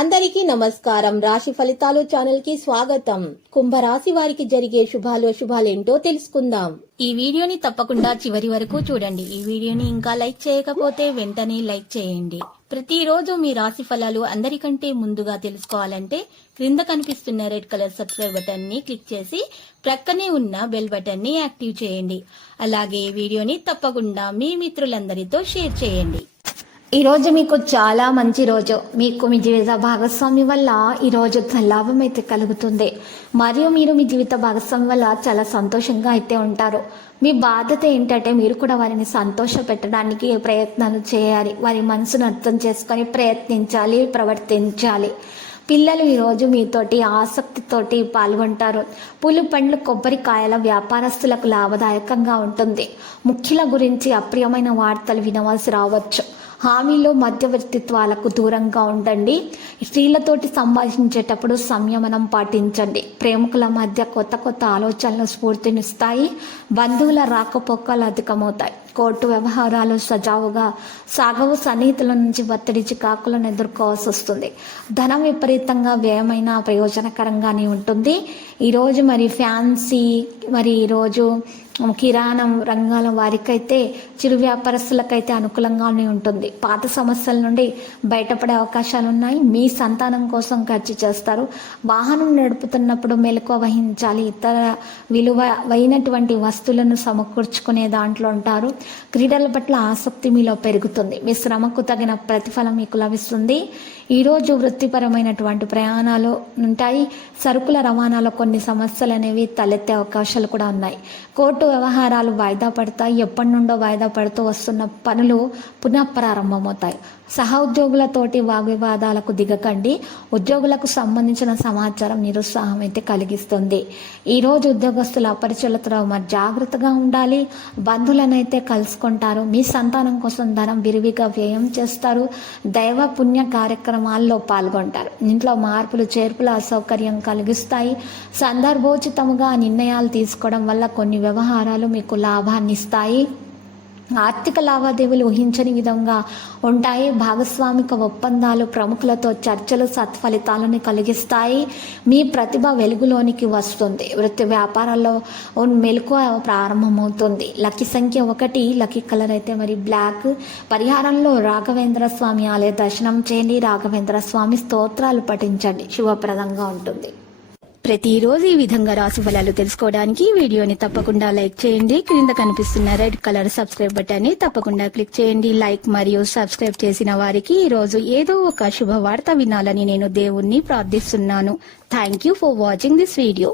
అందరికీ నమస్కారం. రాశి ఫలితాలు ఛానల్ కి స్వాగతం. కుంభరాశి వారికి జరిగే శుభాలేంటో తెలుసుకుందాం. ఈ వీడియోని తప్పకుండా చివరి వరకు చూడండి. ఈ వీడియోని ఇంకా లైక్ చేయకపోతే వెంటనే లైక్ చేయండి. ప్రతిరోజు మీ రాశి ఫలాలు అందరికంటే ముందుగా తెలుసుకోవాలంటే క్రింద కనిపిస్తున్న రెడ్ కలర్ సబ్స్క్రైబ్ బటన్ ని క్లిక్ చేసి ప్రక్కనే ఉన్న బెల్ బటన్ ని యాక్టివ్ చేయండి. అలాగే ఈ వీడియోని తప్పకుండా మీ మిత్రులందరితో షేర్ చేయండి. ఈ రోజు మీకు చాలా మంచి రోజు. మీకు మీ జీవిత భాగస్వామి వల్ల ఈ రోజు లాభం అయితే కలుగుతుంది. మరియు మీరు మీ జీవిత భాగస్వామి వల్ల చాలా సంతోషంగా అయితే ఉంటారు. మీ బాధ్యత ఏంటంటే మీరు కూడా వారిని సంతోష పెట్టడానికి ప్రయత్నాలు చేయాలి. వారి మనసును అర్థం చేసుకొని ప్రయత్నించాలి, ప్రవర్తించాలి. పిల్లలు ఈరోజు మీతోటి ఆసక్తితోటి పాల్గొంటారు. పూలు పండ్లు కొబ్బరికాయల వ్యాపారస్తులకు లాభదాయకంగా ఉంటుంది. ముఖ్యుల గురించి అప్రియమైన వార్తలు వినవలసి రావచ్చు. హామీలో మధ్యవర్తిత్వాలకు దూరంగా ఉండండి. స్త్రీలతోటి సంభాషించేటప్పుడు సంయమనం పాటించండి. ప్రేమికుల మధ్య కొత్త ఆలోచనలు స్ఫూర్తినిస్తాయి. బంధువుల రాకపోకలు అధికమవుతాయి. కోర్టు వ్యవహారాలు సజావుగా సాగవు. సన్నిహితుల నుంచి ఒత్తిడి చికాకులను ఎదుర్కోవాల్సి వస్తుంది. ధనం విపరీతంగా వ్యయమైన ప్రయోజనకరంగానే ఉంటుంది. ఈరోజు ఫ్యాన్సీ ఈరోజు కిరాణం రంగాల వారికైతే చిరు వ్యాపారస్తులకైతే అనుకూలంగానే ఉంటుంది. పాత సమస్యల నుండి బయటపడే అవకాశాలు ఉన్నాయి. మీ సంతానం కోసం ఖర్చు చేస్తారు. వాహనం నడుపుతున్నప్పుడు మెలకువ వహించాలి. ఇతర విలువైనటువంటి వస్తువులను సమకూర్చుకునే దాంట్లో ఉంటారు. క్రీడల పట్ల ఆసక్తి మీలో పెరుగుతుంది. మీ శ్రమకు తగిన ప్రతిఫలం మీకు లభిస్తుంది. ఈరోజు వృత్తిపరమైనటువంటి ప్రయాణాలు ఉంటాయి. సరుకుల రవాణాలో కొన్ని సమస్యలు అనేవి తలెత్తే అవకాశాలు కూడా ఉన్నాయి. కోర్టు వ్యవహారాలు వాయిదా పడతాయి. ఎప్పటి నుండో వాయిదా పడుతూ వస్తున్న పనులు పునః ప్రారంభమవుతాయి. సహోద్యోగులతోటి వాగ్వివాదాలకు దిగకండి. ఉద్యోగులకు సంబంధించిన సమాచారం నిరుత్సాహం అయితే కలిగిస్తుంది. ఈరోజు ఉద్యోగస్తుల అపరిచలతో మరి జాగ్రత్తగా ఉండాలి. బంధువులనైతే కలుసుకుంటారు. మీ సంతానం కోసం ధనం విరివిగా వ్యయం చేస్తారు. దైవ పుణ్య కార్యక్రమాల్లో పాల్గొంటారు. ఇంట్లో మార్పులు చేర్పులు అసౌకర్యం కలిగిస్తాయి. సందర్భోచితముగా నిర్ణయాలు తీసుకోవడం వల్ల కొన్ని వ్యవహారాలు మీకు లాభాన్ని ఇస్తాయి. ఆర్థిక లావాదేవీలు ఊహించని విధంగా ఉంటాయి. భాగస్వామిక ఒప్పందాలు ప్రముఖులతో చర్చలు సత్ఫలితాలను కలిగిస్తాయి. మీ ప్రతిభ వెలుగులోనికి వస్తుంది. వృత్తి వ్యాపారాల్లో మెలకువ ప్రారంభమవుతుంది. లక్కీ సంఖ్య 1. లక్కీ కలర్ అయితే బ్లాక్. పరిహారంలో రాఘవేంద్ర స్వామి ఆలయ దర్శనం చేయండి. రాఘవేంద్ర స్వామి స్తోత్రాలు పఠించండి. శుభప్రదంగా ఉంటుంది. ప్రతిరోజు ఈ విధంగా రాశి ఫలాలు తెలుసుకోవడానికి వీడియోని తప్పకుండా లైక్ చేయండి. క్రింద కనిపిస్తున్న రెడ్ కలర్ సబ్స్క్రైబ్ బటన్ ని తప్పకుండా క్లిక్ చేయండి. లైక్ మరియు సబ్స్క్రైబ్ చేసిన వారికి ఈ రోజు ఏదో ఒక శుభవార్త వినాలని నేను దేవుణ్ణి ప్రార్థిస్తున్నాను. Thank you for watching this video.